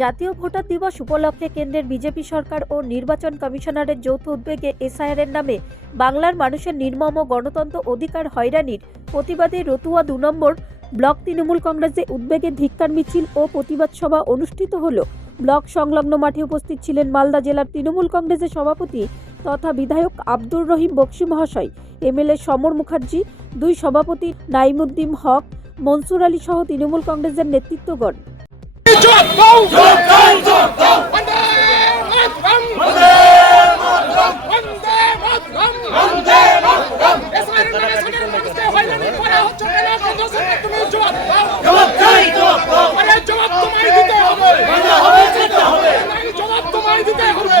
জাতীয় ভোটার দিবস উপলক্ষে কেন্দ্রের বিজেপি সরকার ও নির্বাচন কমিশনারের যৌথ উদ্যোগে এসআইআর নামে বাংলার মানুষের নির্মম গণতন্ত্র অধিকার হয়রানির প্রতিবাদে রতুয়া দু নম্বর ব্লক তৃণমূল কংগ্রেসে উদ্বেগে ধিক্কার মিছিল ও প্রতিবাদ সভা অনুষ্ঠিত হল। ব্লক সংলগ্ন মাঠে উপস্থিত ছিলেন মালদা জেলার তৃণমূল কংগ্রেসের সভাপতি তথা বিধায়ক আব্দুর রহিম বক্সি মহাশয়, এমএলএ সমর মুখার্জি, দুই সভাপতি নাইমুদ্দিন হক, মনসুর আলী সহ তৃণমূল কংগ্রেসের নেতৃত্বগণ। জবাব তোমায় দিতে হবে